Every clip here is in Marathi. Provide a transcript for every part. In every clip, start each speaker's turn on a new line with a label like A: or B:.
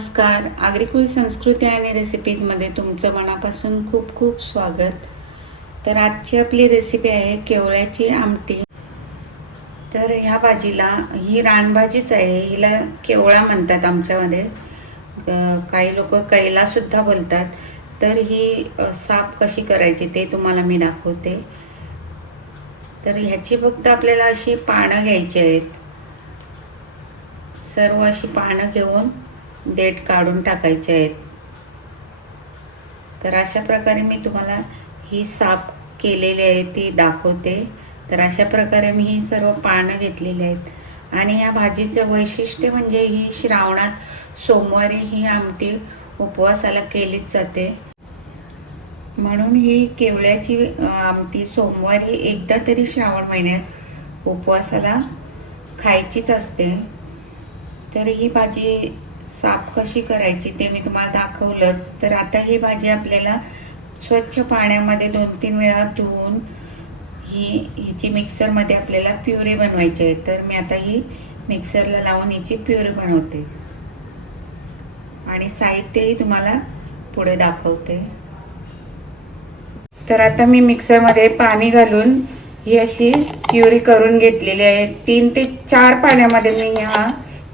A: नमस्कार. आग्रिकुल संस्कृती आणि रेसिपीजमध्ये तुमचं मनापासून खूप खूप स्वागत. तर आजची आपली रेसिपी आहे केवळ्याची आमटी. तर ह्या भाजीला ही रानभाजीच आहे हिला केवळा म्हणतात आमच्यामध्ये. काही लोक कैलासुद्धा बोलतात. तर ही साफ कशी करायची ते तुम्हाला मी दाखवते. तर ह्याची फक्त आपल्याला अशी पानं घ्यायची आहेत. सर्व अशी पानं घेऊन देठ काढून टाकायचे आहेत. तर अशा प्रकारे मी तुम्हाला ही साफ केलेली आहे ती दाखवते. तर अशा प्रकारे मी ही सर्व पानं घेतलेली आहेत. आणि या भाजीचं वैशिष्ट्य म्हणजे ही श्रावणात सोमवारी ही आमटी उपवासाला केलीच जाते. म्हणून ही केवळ्याची आमटी सोमवारी एकदा तरी श्रावण महिन्यात उपवासाला खायचीच असते. तर ही भाजी साफ कशी करायची ते मी तुम्हाला दाखवलंच. तर आता ही भाजी आपल्याला स्वच्छ पाण्यामध्ये दोन तीन वेळा धुवून ही हिची मिक्सरमध्ये आपल्याला प्युरी बनवायची आहे तर मी आता ही मिक्सरला लावून हिची प्युरी बनवते. आणि साहित्यही तुम्हाला पुढे दाखवते. तर आता मी मिक्सरमध्ये पाणी घालून ही अशी प्युरी करून घेतलेली आहे. तीन ते चार पाण्यामध्ये मी ह्या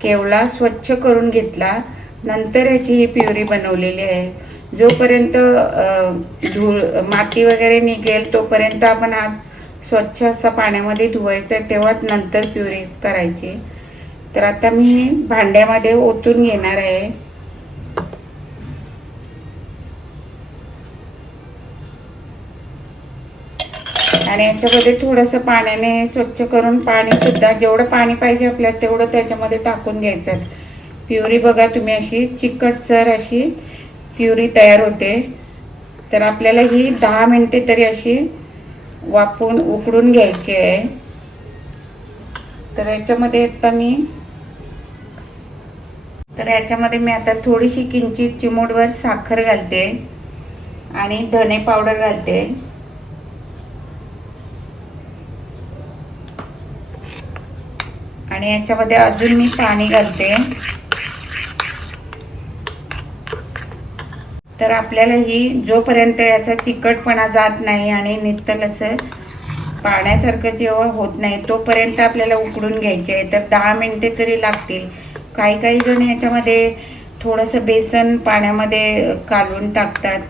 A: केवला स्वच्छ करून घेतला नंतर ह्याची ही प्युरी बनवलेली आहे. जोपर्यंत धूळ माती वगैरे निघेल तोपर्यंत आपण हा स्वच्छ असा पाण्यामध्ये धुवायचा आहे तेव्हाच नंतर प्युरी करायची. तर आता मी भांड्यामध्ये ओतून घेणार आहे. आणि याच्यामध्ये थोडंसं पाण्याने स्वच्छ करून पाणी सुद्धा जेवढं पाणी पाहिजे आपल्याला तेवढं त्याच्यामध्ये टाकून घ्यायचं प्युरी बघा तुम्ही अशी चिकटसर अशी प्युरी तयार होते. तर आपल्याला ही दहा मिनटे तरी अशी वापून उकडून घ्यायची आहे. तर याच्यामध्ये आता मी तर याच्यामध्ये मी आता थोडीशी किंचित चिमूटवर साखर घालते आणि धने पावडर घालते. आणि याच्यामध्ये अजून मी पाणी घालते. तर आपल्याला ही जोपर्यंत याचा चिकटपणा जात नाही आणि नित्तल असं पाण्यासारखं जेव्हा होत नाही तोपर्यंत आपल्याला उकडून घ्यायचे आहे. तर दहा मिनटे तरी लागतील. काही काही जण याच्यामध्ये थोडंसं बेसन पाण्यामध्ये कालवून टाकतात.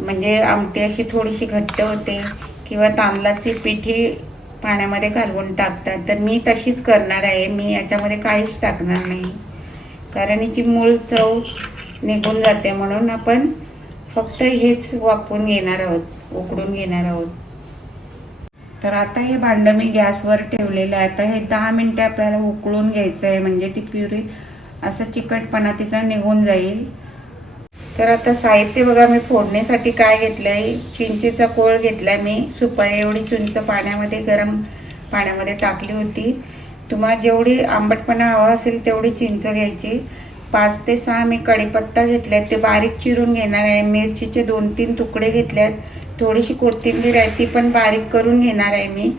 A: म्हणजे आमटी अशी थोडीशी घट्ट होते. किंवा तांदळाची पिठी पाण्यामध्ये घालवून टाकतात. तर मी तशीच करणार आहे. मी याच्यामध्ये काहीच टाकणार नाही. कारण हिची मूळ चव निघून जाते म्हणून आपण फक्त हेच वापरून घेणार आहोत उकडून घेणार आहोत. तर आता हे भांडं मी गॅसवर ठेवलेलं आहे. आता हे दहा मिनटं आपल्याला उकळून घ्यायचं आहे. म्हणजे ती प्युरी असं चिकटपणा तिचा निघून जाईल. तर आता साहित्य बघा मी फोडणीसाठी काय घेतलं आहे चिंचेचा कोळ घेतला आहे मी. सुपारी एवढी चिंच पाण्यामध्ये गरम पाण्यामध्ये टाकली होती. तुम्हाला जेवढी आंबटपणा हवा असेल तेवढी चिंच घ्यायची. पाच ते सहा मी कढीपत्ता घेतले ते बारीक चिरून घेणार आहे. मिरचीचे दोन तीन तुकडे घेतले आहेत थोडीशी कोथिंबीर आहे ती पण बारीक करून घेणार आहे मी.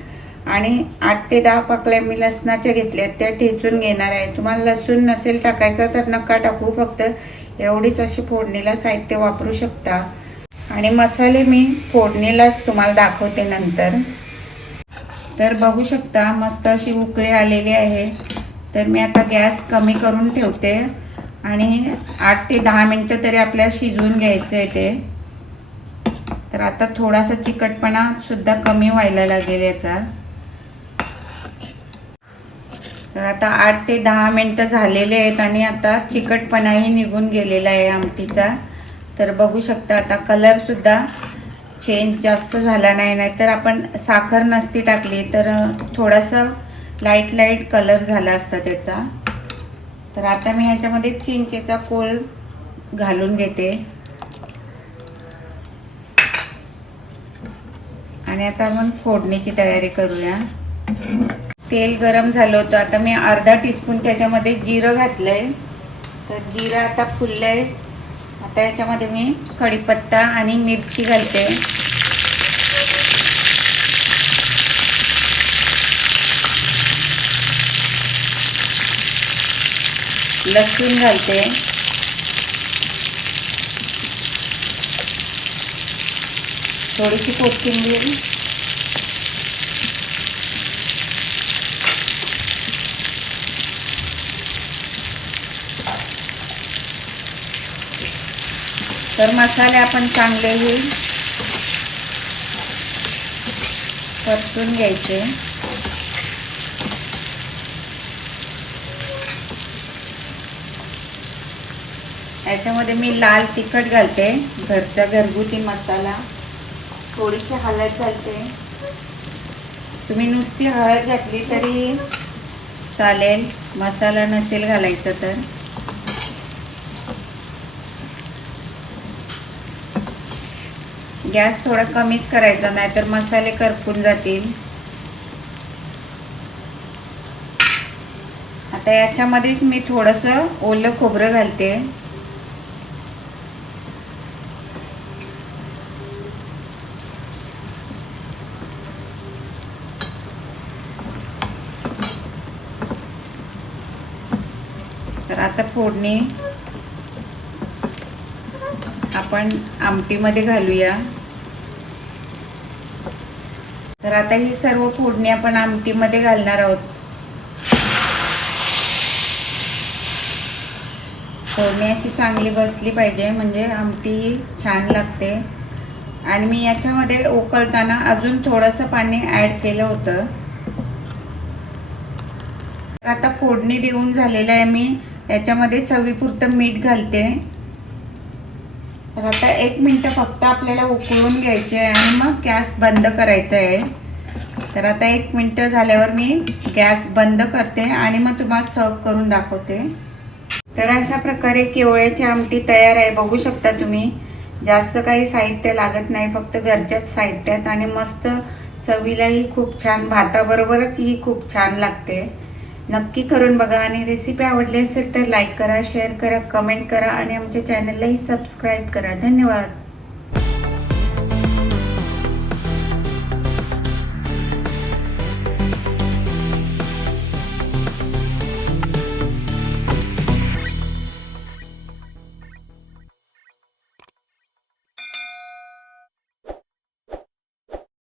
A: आणि आठ ते दहा पाकल्या मी लसणाच्या घेतल्या त्या ठेचून घेणार आहे. तुम्हाला लसूण नसेल टाकायचा तर नका टाकू. फक्त एवढीच अशी फोडणीला साहित्य वापरू शकता. आणि मसाले मी फोडणीला तुम्हाला दाखवते नंतर. तर बघू शकता मस्त अशी उकळी आलेली आहे. तर मी आता गॅस कमी करून ठेवते. आणि आठ ते दहा मिनटं तरी आपल्याला शिजवून घ्यायचं आहे ते. तर आता थोडासा चिकटपणा सुद्धा कमी व्हायला लागेल याचा. तर आता आठ ते दहा मिनटं झालेले आहेत आणि आता चिकटपणाही निघून गेलेला आहे आमटीचा. तर बघू शकता आता कलरसुद्धा चेंज जास्त झाला नाही नाहीतर आपण साखर नसती टाकली तर थोडासा लाइट लाइट कलर झाला असता त्याचा. तर आता मी ह्याच्यामध्ये चिंचेचा कोळ घालून घेते. आणि आता आपण फोडणीची तयारी करूया. तेल गरम झालं होतं. आता मी अर्धा टीस्पून त्याच्यामध्ये जिरं घातलं आहे तर जिरं आता फुललं आहे आता याच्यामध्ये मी कढीपत्ता आणि मिरची घालते. लसूण घालते. थोडीशी कोथिंबीर. तर मसाले आपण चांगलेही परतून घ्यायचे. याच्यामध्ये मी लाल तिखट घालते. घरचा घरगुती मसाला. थोडीशी हळद घालते. तुम्ही नुसती हळद घातली तरी चालेल. मसाला नसेल घालायचा तर. गॅस थोडा कमीच करायचा नाहीतर मसाले करपून जातील. आता याच्यामध्येच मी थोडंसं ओलं खोबरं घालते. तर आता फोडणी आपण आमटीमध्ये घालूया. तर आता ही सर्व फोडणी आपण आमटीमध्ये घालणार आहोत. फोडणी अशी चांगली बसली पाहिजे म्हणजे आमटी छान लागते. आणि मी याच्यामध्ये उकळताना अजून थोडंसं पाणी ॲड केलं होतं. आता फोडणी देऊन झालेलं आहे मी. याच्यामध्ये चवीपुरतं मीठ घालते. तर आता एक मिनटं फक्त आपल्याला उकळून घ्यायचे आहे आणि मग गॅस बंद करायचा आहे. तर आता एक मिनटं झाल्यावर मी गॅस बंद करते आणि मग तुम्हाला सर्व करून दाखवते. तर अशा प्रकारे केवळ्याची आमटी तयार आहे. बघू शकता तुम्ही जास्त काही साहित्य लागत नाही फक्त घरच्याच साहित्यात आणि मस्त चवीलाही खूप छान भाताबरोबरच ही खूप छान लागते. नक्की करून बघा. आणि रेसिपी आवडली असेल तर लाईक करा शेअर करा कमेंट करा आणि आमच्या चॅनललाही सबस्क्राईब करा. धन्यवाद.